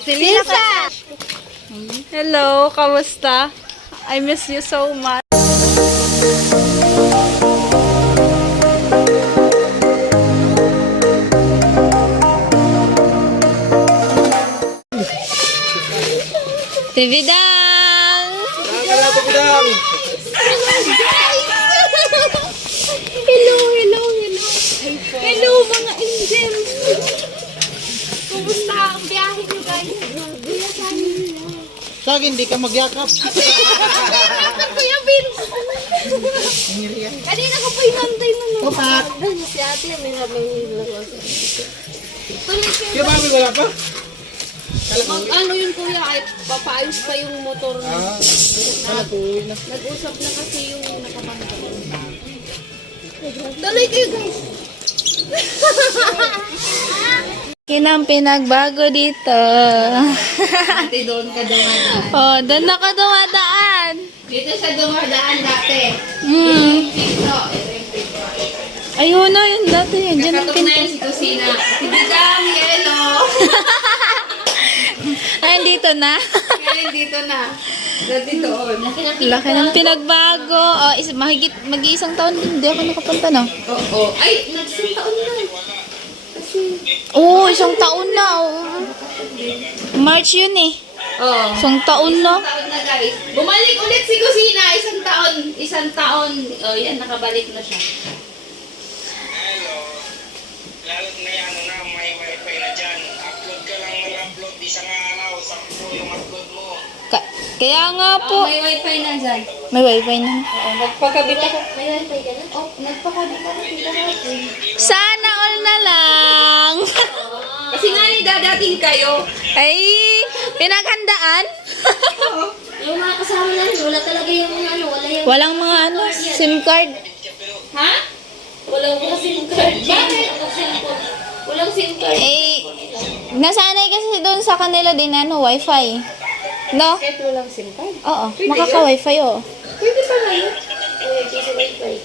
Si Lisa! Hello, kamusta? I miss you so much. Tibidang! Hello, hello, hello. Hello mga angels. Kumusta ang biyahe nyo guys? Sa akin, di ka magyakap. Kuya Vince. Kanina ko pa inantay mo. Opat. Si ate, may nilaro. Kaya ba wala pa? Ano yun kuya, ay papaayos pa yung motor na. Nag-usap na kasi yung nakapantay. Daloy kayo guys. Kinang pinagbago dito. Dati doon ka dumadaan. Oh, doon na ka dumadaan. Dito siya dumadaan dati. Hmm. Ayun na, yun dati. Diyan ang Kakatok na yun si Kusina. Tibidang, yelo. Ay, dito na. Ngayon dito na. Dati doon. Laki ng pinagbago. Oh, mag-iisang taon din. Hindi ako nakapunta, no? Oo. Ay, nagsing taon na. Oo, isang taon na. Oh. March yun eh. Oo. Isang taon na. Isang taon na guys. Bumalik ulit si Kusina. Isang taon. Isang taon. Oh, yan. Nakabalik na siya. Lalo na yan, na may wifi na dyan. Upload ka lang ng upload. Isang araw, 10 yung upload mo. Kaya nga po. Oh, may wifi na dyan. May wifi na. Oo, magpakabit ako. May wifi ka na? Oh, nagpakabit ako. Sana all na lang. Kasi nga ni dadating kayo. Ay, pinaghandaan. Yung mga kasama namin, wala talaga yung mga ano, wala yung... Walang mga ano, SIM card. Ha? Walang SIM card. Bakit? Walang SIM card. Eh, nasanay kasi doon sa kanila din ano, wifi. No? Kahit walang SIM card. Oo, makaka-wifi oh. Pwede pa na yun. Uy, kasi wifi.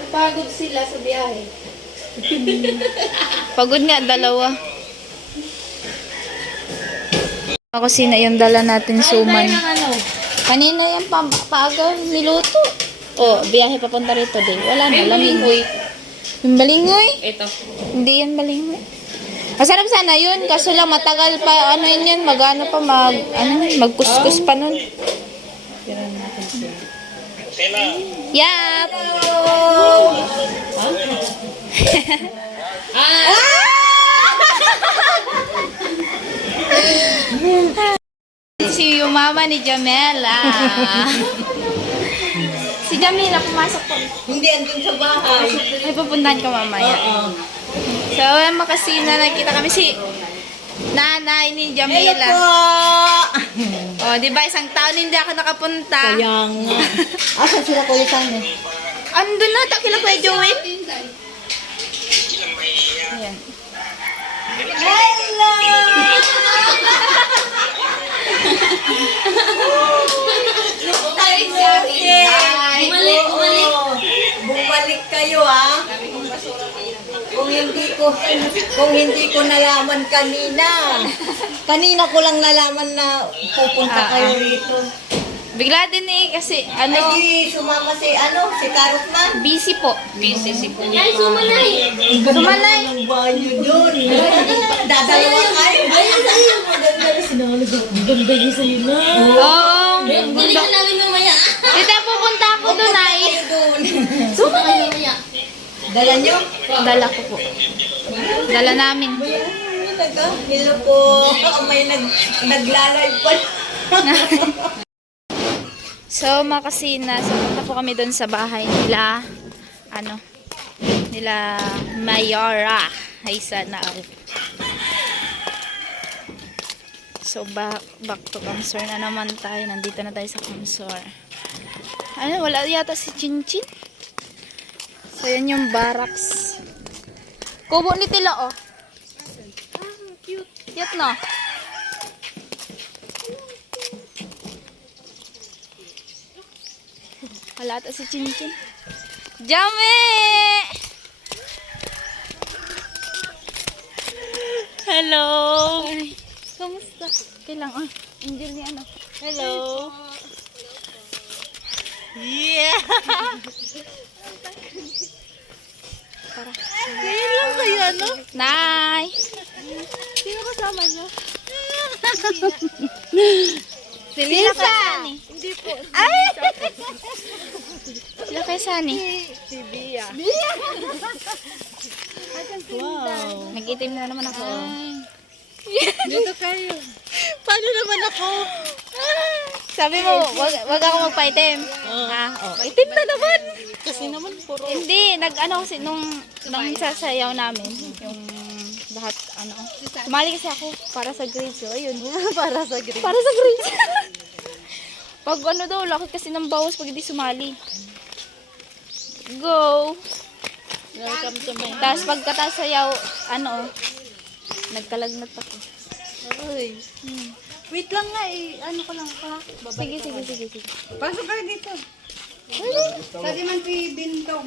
Napagod sila sa biyahe. Pagod nga, dalawa. Ako sina yung dala natin suman. Ano? Kanina yung paaga niluto. Oh, biyahe papunta rito din. Wala na, lamig. Yung balingoy? Ito. Hindi yan balingoy. Masarap sana yun, kaso lang matagal pa, ano yun, mag-ano pa, magkuskus pa nun. Okay na. Yap! Si yung mama ni Jamela. Si Jamela, pumasok po. Hindi, andun sa bahay. Ay, pupuntahan ka mamaya. So, makasina, nakita kami si nanay ni Jamela. Oh, di ba isang taon hindi ako nakapunta. Kaya nga. Asan sila Kuya Tang? Andun na, takila Kuya Joel. Ayan. Bumalik kayo ha. Kung hindi ko nalaman kanina. Kanina ko lang nalaman na pupunta kayo rito. Bigla din eh, kasi ano, Ay, sumama si Karot man. busy po. Busy si Kuya. Ay, sumalay! Sumalay. Ang banyo dun. Dadalawa kayo. Ayun sa'yo! Maganda na sinunod. Maganda yun sa'yo na. Oo. Galing ka namin mamaya. Tita, pupunta ako doon ay. Suka kayo mamaya. Dala nyo? Dala ko po. Dala namin. Hello po. May naglalay pa. So, makasina. So, punta po kami doon sa bahay nila. Nila Mayora. Ay, sana all. So, back to Kamsor na naman tayo. Nandito na tayo sa Kamsor. Wala yata si Chinchin. So, yan yung barracks. Kubo ni Tila, oh. Cute, no? Wala ata si Chinchin. Jame! Okay lang. Oh, angel ni ano. Hello. Yeah. Ngayon lang kayo, ano? Nay! Sino kasama niyo? Si Lisa! Hindi po. Sila kay Sunny. Si Bia. Wow. Nag-itim na naman ako. Dito kayo. Paano naman ako? Sabi mo, wag ako magpa-itim. Itim na naman. Kasi naman puro. Hindi, nag-ano kasi nung sasayaw namin, yung lahat, sumali kasi ako para sa grades. So, ayun. Para sa green. Para sa grades. Pag daw, laki kasi ng bawas pag hindi sumali. Go! Welcome to my Tapos pagkataas sayaw, nagkalagnat ako. Uy. Wait lang nga ano ko lang pa. Sige. Pasok kayo dito. Sabi man si Bintong.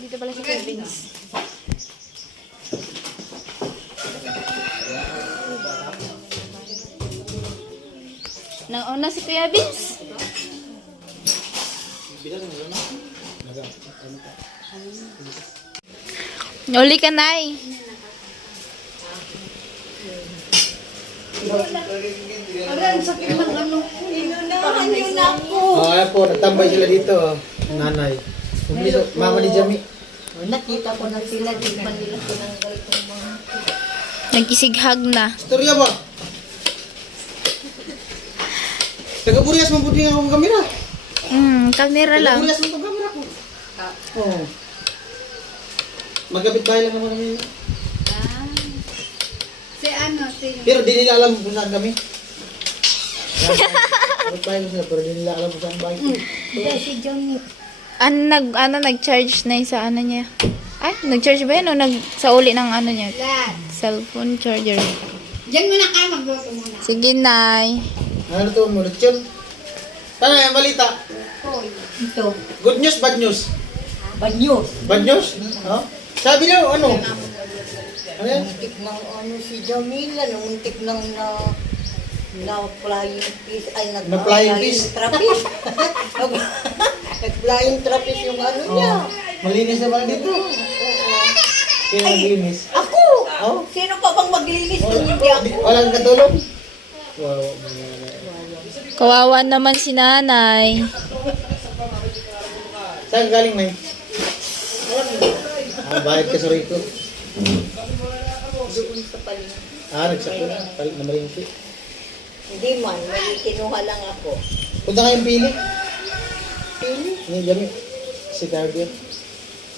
Dito pala si Kevins. Nauna si Kuya Vince. Uli ka, Nay. Inunahan nyo na ako. Ayan po, nagtambay sila dito. Ang nanay. Mama ni Jami. Nakita ko na sila. Tignan nila tinanggal kong mga. Nagkisighag na. Istorya ba? Taga-Burias mo puti nga akong kamera. Kamera lang. Taga-Burias mo itong kamera ko. Oo. Magkapit bahay lang naman kami. Pero di nila alam kung saan kami. Magkapit bahay lang sila, pero di nila alam kung saan bahay ko. Si Johnny. Nag-charge na yung sa niya. Ay, nag-charge ba yan o sa uli ng niya? Cellphone charger. Diyan muna kayo, magluto muna. Sige, Nay. Ano to mo? Lechon? Tara yung balita. Ito. Good news, bad news? Banyo. Bad news? Oh? Sabi daw, ano? Ano yan? Muntik ng si Jamila, muntik ng na flying fish, ay Na-flying fish? trapeze. Nag-flying trapeze yung niya. Malinis na ba dito? Sino naglinis? Ako! Oh? Sino pa bang maglinis kung hindi ako? Walang katulong? Wow. Kawawa naman si Nanay. Saan galing na yun? Bayad ka sa rito. Doon sa paling. Nagsakto na. Palit na maringki. Hindi man, may kinuha lang ako. Punta kayong pili. Pili? Hindi, Jami. Si Cardia.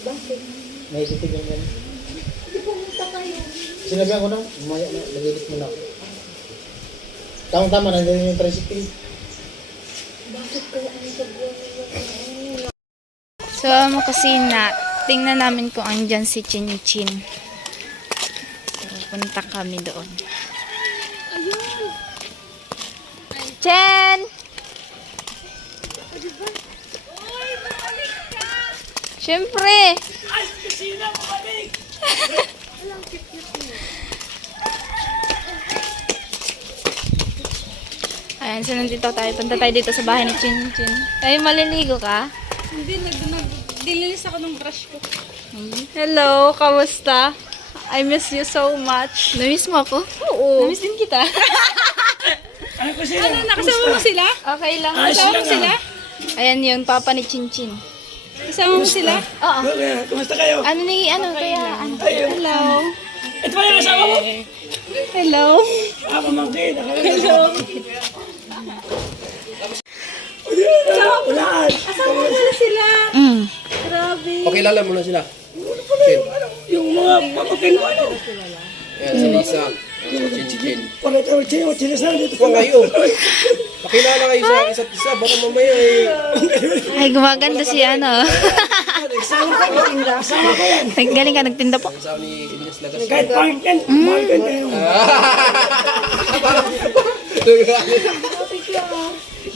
Bakit? May titig yung yan. Hindi pumunta kayo. Sinabihan ko na, umaya na, nagilit mo na ako. Tamang-tama, nandiyan yung tricycle. Bakit kaya ang sabihan nila? So, kasi tingnan namin kung andyan si Chin Chin. So, punta kami doon. Chen! Siyempre! Ayan, so nandito tayo. Punta tayo dito sa bahay ni Chin Chin. Ay, maliligo ka? Dilinis ako ng brush ko. Hello, kamusta? I miss you so much. Na-miss mo ako? Oo. Na-miss din kita. Ano, nakasama mo sila? Okay lang. Kasama mo sila? Ayan yung papa ni Chin Chin. Kasama mo sila? Oo. Kumusta kayo? Hello. Ito ba yung asawa mo? Hello. Ah, pamangkin. Hello. Ulaan. Kasama mo na sila. Grabe. Pakilala mo na sila. Yung mga pamangkin mo ano? Ayan, si Lisa. Chin-chin. Pakita mo siya, chinas na dito. Huwag kayo. Pakilala kayo sa isa't isa. Baka mamaya Ay, gumaganda si ano. Galing ka, nagtinda po. Ang sabi ni Ines Lagas. Kahit pangit yan, pangit kayo.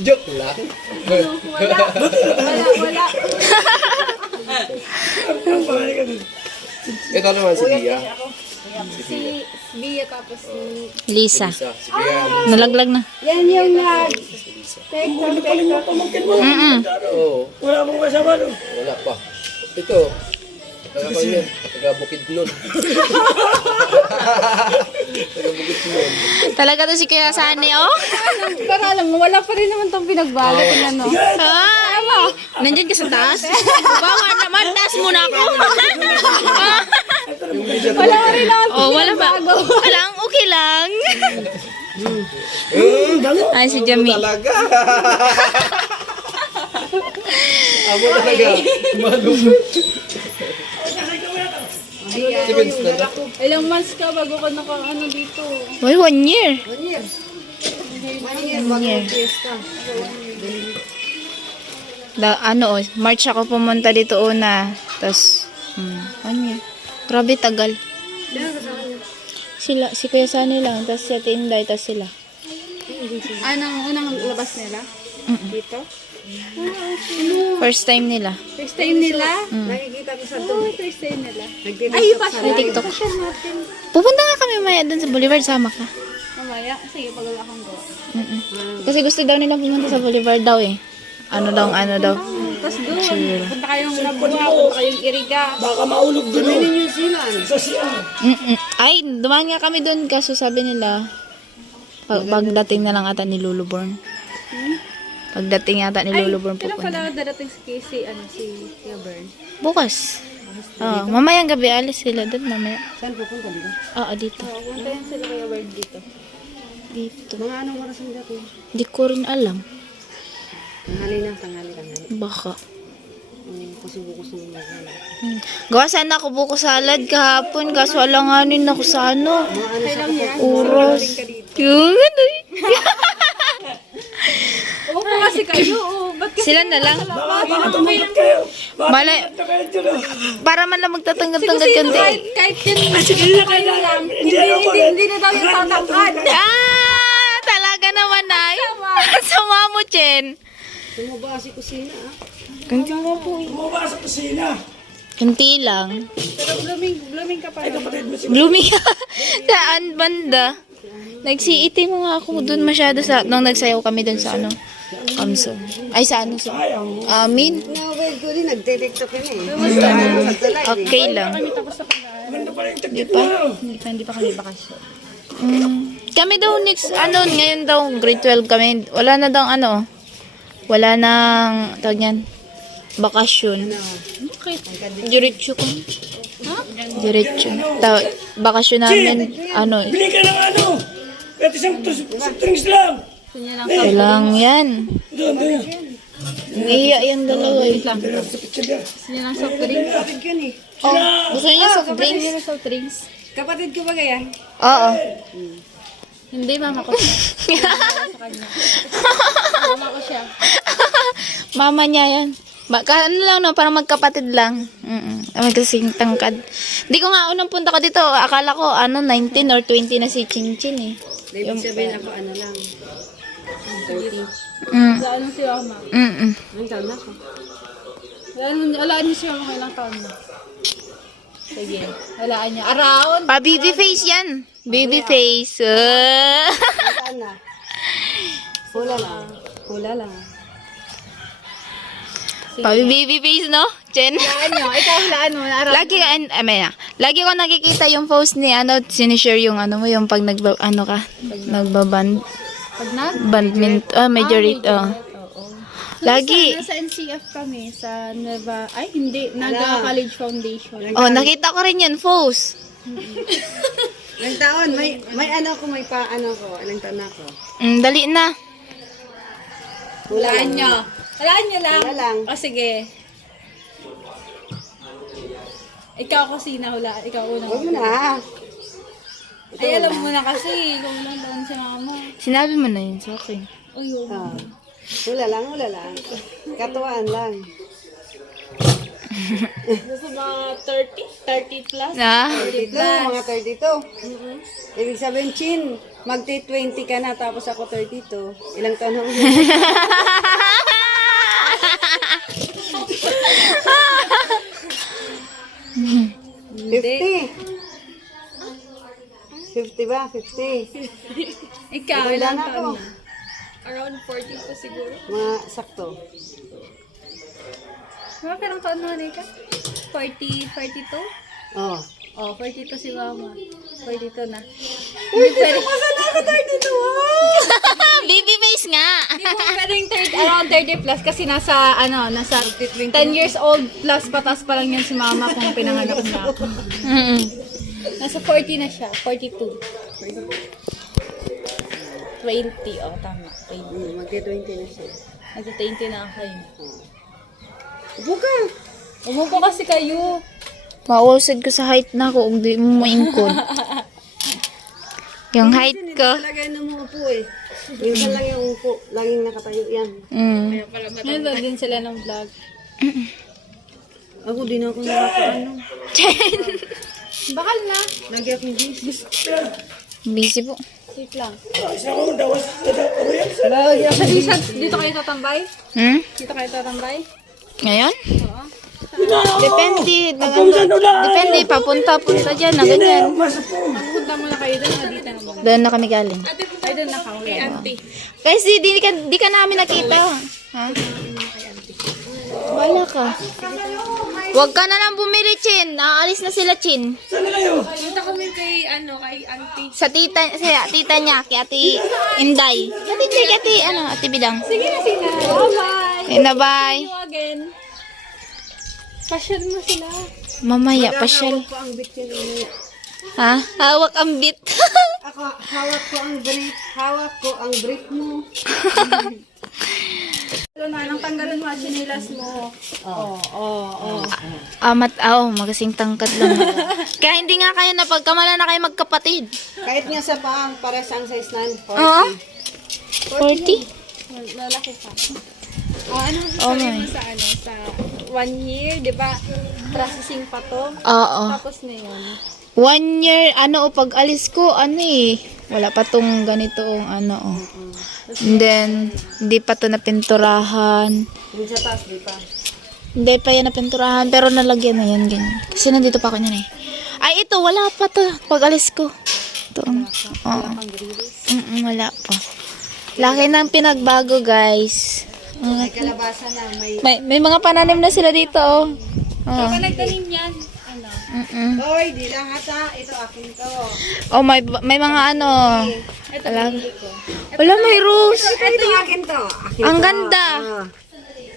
Joke lang. Wala. Ang pangit ka dun. Ito naman si Dia. Si Bia tapos Lisa. Isa, sige yan. Nalaglag na. Yan yung nag... Ano pala yung pamangkin mo? Oo, Wala akong kasama no. wala pa. Ito, taga ko yun, taga Bukidnon. Taga Bukidnon. Talaga to si Kuya Sani, oh. para alam mo, wala pa rin naman itong pinagbago na no. Ay, nandyan ka sa taas? Bawa naman, taas mo na ako. Wala ka rin naman Oh, wala ba? Walang, okay lang. Ay, si Jamie. Talaga. Amo talaga. Malupit. Si Vince na na. Ilang months ka bago ka naka-ano dito? Why, 1 year? 1 year. 1 year. Ano, oh, March ako pumunta dito una. Tapos, 1 year. Grabe, tagal. Sila, si Kuya Sani lang, tapos si Ate Inday, tapos sila. Anong unang labas nila? Dito? First time nila. First time nila? Nakikita ko sa doon. First time nila. Ay, May TikTok. Pupunta nga kami maya dun sa Boulevard, sama ka. Mamaya, sige, pag wala akong gawa. Kasi gusto daw nila pumunta sa Boulevard daw eh. Ano daw. Tapos doon, punta kayong Labuha, punta kayong Iriga. Baka maulog doon. New Zealand. Sa siya. Ay, dumaan nga kami dun kaso sabi nila, pagdating na lang ata ni Luluborn. Pagdating ata ni Luluborn Kailan pupunta. pala darating si Casey, si Kuya Bern? Bukas. Mamayang gabi alis sila dun mamaya. Saan pupunta dito? Oo, dito. Punta yan sila Kuya Bern dito. Dito. Mga anong oras ang dati? Di ko rin alam. Tanghali. Baka. Kusubo-kusubo na. Gawa sana ako buko salad kahapon kaso alanganin ako sa ano. Kailang yan? Oras. Yung ano eh. Oo, kasi kayo. Oo, ba't kasi Sila na lang. Baka tumulog kayo. Malay, Baka kayo dyan. para man lang magtatanggal-tanggal sino konti. kahit yun, Sige na kayo lang. Hindi ako pala. hindi na daw yung tatangkad. Talaga naman ay. Sama mo, Chen. Tumaba si kusina ah. Kunti nga po. Bumaba sa kusina. Kunti lang. Pero blooming ka pa rin. Blooming. Saan banda? Nagsiiti mga ako dun masyado sa, nung nagsayaw kami dun sa ano, Kamso. Ay, sa ano, sa amin. Nawawag ko rin, nagtitiktok yun eh. Okay lang. Ganda pala yung Di tagtip pa? mo. Hindi pa kami bakasyon. Kami daw next, ano, ngayon daw, grade 12 kami. Wala na daw, ano, wala nang, tawag niyan, bakasyon. Diretso ko. Diretso. Bakasyon namin, ano, Bili ka ng ano. Kahit isang strings lang. walang yan. Doon. Iya yung dalawa eh. Sa picture niya. Yan ang soft drinks. Oh, gusto niya soft drinks? Yan ang soft drinks. Kapatid ko ba yan? Oo. Hindi, mama ko siya. Mama ko siya. Mama niya yan. Ano lang no, para magkapatid lang. Magkasing tangkad. Hindi ko nga unang punta ko dito. Akala ko 19 or 20 na si Chinchin eh. Ibig sabihin ako ano lang. 30. Mm. Wala si mama. Anong taon na ako? Wala si mama kailang taon na. Sige. Walaan niya. Around. Baby face yan. Baby face. Anong taon na? Hula lang. Baby face no? Chen. Ikaw walaan mo. Around. Lagi ko nakikita yung post ni ano, sinishare yung ano mo, yung pag nagbaband. Pag nag? Majority. Lagi. Nasa NCF kami sa Neva. Ay, hindi. Naga College Foundation. Oh, nakita ko rin yun, post. Ilang taon? May ano ko, may pa ano ko. Ilang taon na ako? Dali na. Hula Walaan niyo. Walaan niyo lang. Hula lang. O sige. Ikaw kasi nahula. Ikaw unang. Huwag mo na. Ay, alam mo na kasi. Ikaw lang doon si mama. Sinabi mo na yun sa akin. Uy, Ah. Hula lang. Katuwaan lang. Gusto mga 30 plus. Ah? 32, mga 32. Ibig sabihin, Chin, magti-20 ka na tapos ako 32. Ilang taon na ulit? 50. 50 ba? 50. Ikaw, Wala ilang na taon ako. na? Around 40 pa siguro. Mga sakto. Mga karang taon na ka? 40, 42? Oh. Oh, 42 si mama. 42 na. Hindi pwede. Baby face nga. Hindi mo pwedeng around 30 plus kasi nasa 10 years old plus patas pa lang yan si mama kung pinanganak na ako. Mm-mm. Nasa 40 na siya. 42. 20. Oh, tama. 20. Magti-20 na siya. Nagka-20 na ako kayo. Upo ka. Umupo kasi kayo. Mausad ko sa height na ako, ug di mo maingkod. Yung height ko. Lagay na mo upo eh. Minsan lang yung upo. Laging nakatayo yan. Mm. Nandun din sila ng vlog. Ako din ako nakakaano. Bakal na. Lagi akong bis. Busy po. Wait lang. Isa ko, dawas. Dito kayo tatambay? Hmm? Dito kayo tatambay? Ngayon? Oo. Depende. Depende. Papunta-punta dyan na ganyan. Punta muna kayo doon. Dito naman. Doon na kami galing. Ay, doon na kami. Auntie. Kasi di ka namin nakita. Ha? Wala ka. Huwag ka na lang bumili, Chin. Aalis na sila, Chin. Punta kami kay auntie. Sa tita niya, kay Ate Inday. Kay Ate, Ate Bidang. Sige na, sige na. Bye-bye. Okay na, bye. See you again. Pasyal mo sila. Mamaya, pasyal. Ako ang bit yun. Ha? Hawak ang bit. Ako, hawak ko ang brief. Hawak ko ang brief mo. Nang tanggalan mo ang sinilas mo. Magasing tangkad lang. Kaya hindi nga kayo napagkamala na kayo magkapatid. Kahit nga sa paang pares ang size na. Oo. 40? Lalaki pa. Ano Oh sabi my. mo sa 1 year, di ba? Processing pa to. Oo. Tapos na yun. 1 year, pag alis ko, wala pa tong ganitong And then, hindi pa to napinturahan. Dun sa taas, di pa. Hindi pa yan napinturahan, pero nalagyan na yan, ganyan. Kasi nandito pa ako niyan eh. Ay, ito, wala pa to, pag alis ko. Ito, oo. Wala pa. Laki ng pinagbago, guys. May kalabasa na. May... May mga pananim na sila dito, oh. Oh. Saan ka nagtanim yan? Oy, di lang hata. Ito akin to. Oh, may mga Ito, Alam. binili ko. Wala, may rose. Ito akin to. Akin Ang to. ganda. Ah,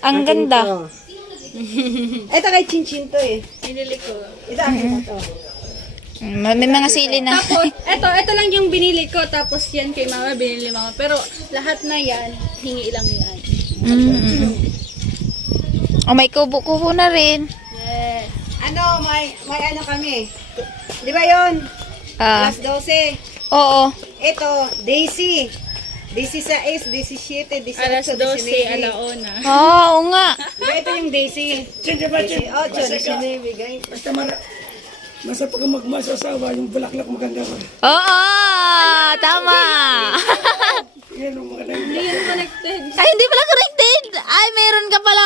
Ang akin ganda. to. Ito kay Chinchin to eh. Binili ko. Ito akin to. May mga sili na. Tapos, ito lang yung binili ko. Tapos yan kay mama, binili mama. Pero lahat na yan, hingi lang yan. Oh, may kubo-kubo na rin. Yes. Ano, may ano kami. Di ba yun? Alas 12. Oo. Ito, Daisy. Daisy 6, Daisy 7, Daisy 8, Alas 12, Daisy 9. alauna. Oo nga. Ito yung Daisy. Diyan ba, Daisy Diyan? 8, Daisy 9, guys. Basta masa pag magmasasawa, yung bulaklak maganda pa. Oo, tama. Yan ang mga nang... Hindi yan connected. Ay, hindi pala connected. Ay, meron ka palang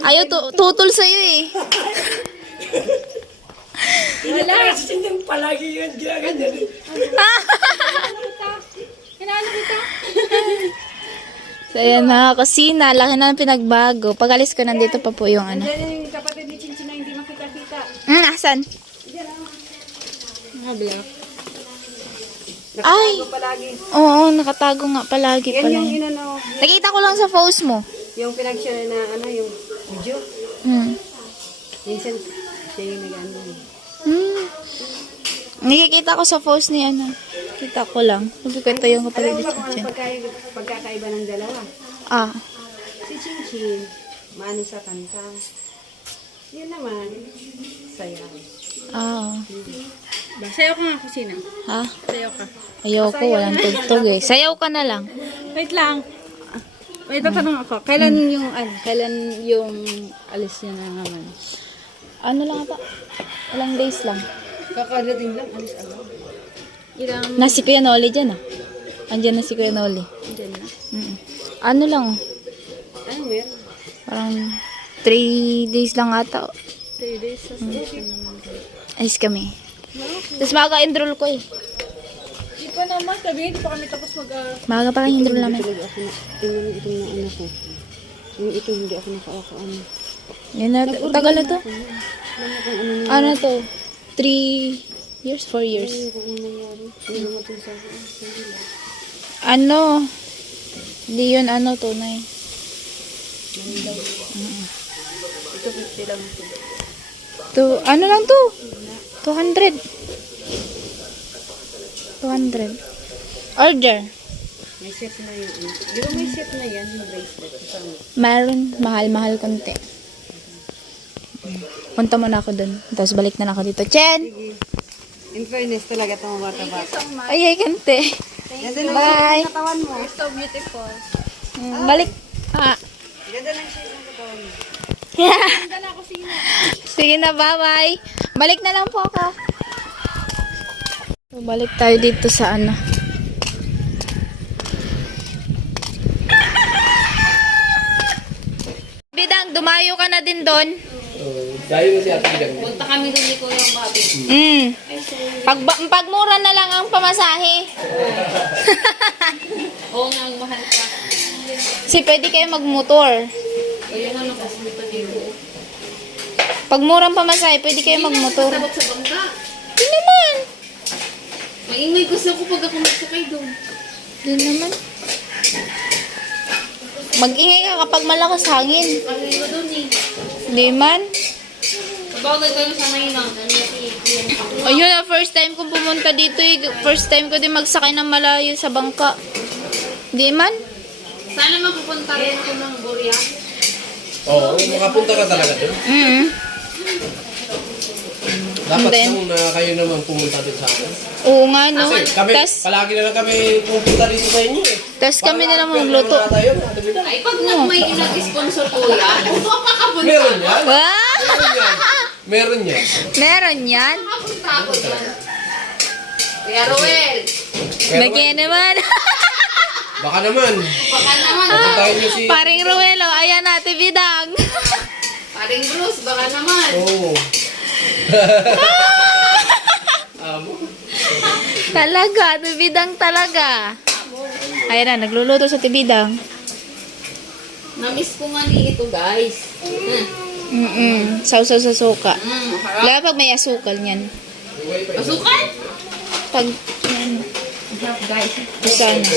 Ayaw, tutol sa'yo eh. Wala. Kasi hindi palagi yun, ginaganyan. Kinaano kita? So, ayan na, kusina. Laki na ng pinagbago. Pag alis ko, nandito pa po yung Diyan yung kapatid ni Chinchin na hindi makita-kita. Asan? Black. Ay, Palagi. oo, nakatago nga palagi Yan pala. yung inano, Nakita ko lang sa post mo. yung pinag-share na yung video. Minsan, siya yung nag-ano. Nakikita ko sa post ni Kita ko lang. Nagkikwento yung Alam kapatid mo ni ba kung ano Chinchin. pagkakaiba ng dalawa? Ah. Si Chinchin, maano sa kanta. Yun naman, sayaw. Ah. Sayaw ka nga kusina. Ha? Sayaw ka. Ayoko, walang tugtog eh. Sayaw ka na lang. Wait lang. May tatanong ako. Kailan yung alis niya na naman? Ano lang ata? Ilang days lang. Kakadating lang, alis agad. Ilang Si Kuya Noli dyan ah. Andyan na si Kuya Noli. dyan na? Ano lang oh. Ano meron? Parang 3 days lang ata oh. 3 days sa naman. Alis kami. Tapos maka-enroll ko eh. Di pa naman, sabihin, di pa kami tapos mag... Maaga pa kayong drone namin. Ito hindi ako nakakaano. Yan na, tagal na to. Ano to? 3 years, 4 years. Ano? Hindi yun ano, tunay. Ito 50 lang. To, ano lang to? 200. 200. Order. May set na yun. Di ba may set na yan, yung bracelet? Kasama. Meron, mahal-mahal konti. Punta muna ako dun. Tapos balik na lang ako dito. Chen! In fairness talaga itong bata-bata. Ay, kante. Bye! Katawan mo. You're so beautiful. Balik. Ah. Ganda ng shape ng katawan mo. Ganda na ako sino. Sige na, bye-bye. Balik na lang po ako. So, balik tayo dito sa ano. Bidang, dumayo ka na din doon. Dahil mo si Ate Bidang. Punta kami doon ni Kuya Bobby. Pagmura na lang ang pamasahe. Oo nga, ang mahal ka. Kasi pwede kayo magmotor. Ayun ano kasi dito dito. Pag murang pamasahe, pwede kayo magmotor. Takot sa bangka. Hindi naman. Maingay gusto ko pag ako magsakay doon. Hindi naman. Mag-ingay ka kapag malakas hangin. Kasi iba doon eh. Hindi man. Bagay kayo sa Maynang. Ayun na, first time kong pumunta dito eh. First time ko din magsakay ng malayo sa bangka. Hindi man. Sana mapupunta rin ako ng Borea. Oo, makapunta ka talaga doon. Dapat Then, nung na kayo naman pumunta din sa akin. Oo nga no. Kasi kami, palagi na lang kami pupunta dito sa inyo eh. Tas kami na lang magluto. Para tayo, Ate Bidang. Ay, pag may nag-sponsor kuya, huwag ka kapunta. Meron yan. Ah! Meron yan. Meron yan. Meron yan. Kapunta ako doon. Kuya Roel, Bagay naman. Baka naman. baka naman. Pupuntahin niyo si... Paring Ruelo, ayan natin bidang. Paring Bruce, baka naman. Oo. Amo. Talaga, tibidang talaga. Ayan na, nagluluto sa tibidang. Namiss ko nga ni ito, guys. Sausaw sa suka. Harap. Lalo pag may asukal niyan. Pasukan? Pag, yan. Guys. Sana.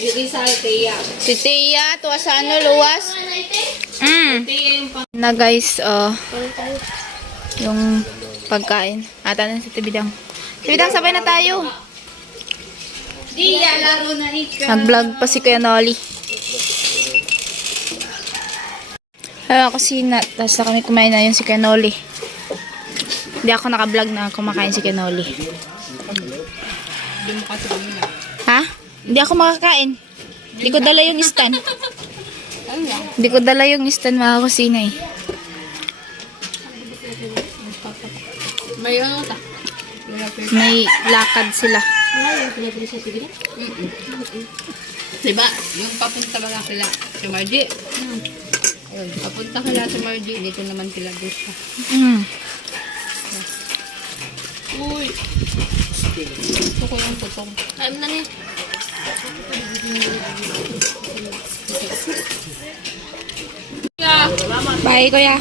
Yung sa Altea. Si Tia, tuwa sa ano, luwas. Altea yung pang... Na guys, yung pagkain. Ata na si Tibidang. Tibidang, sabay na tayo. Dia, laro na ikaw. Nag-vlog pa si Kuya Nolly. Ako tapos na kami kumain na yun si Kuya Nolly. Hindi ako naka-vlog na kumakain si Kuya Nolly. Ha? Hindi ako makakain. Hindi ko dala yung stand. Hindi ko dala yung stand mga kusina eh. May ano ta? May lakad sila. Diba? Yung papunta ba nga sila sa Margie? Ayun, papunta sila sa Margie. Dito naman sila gusto. Uy! Gusto ko yung tutong. Ano na niya? Bye, Kuya.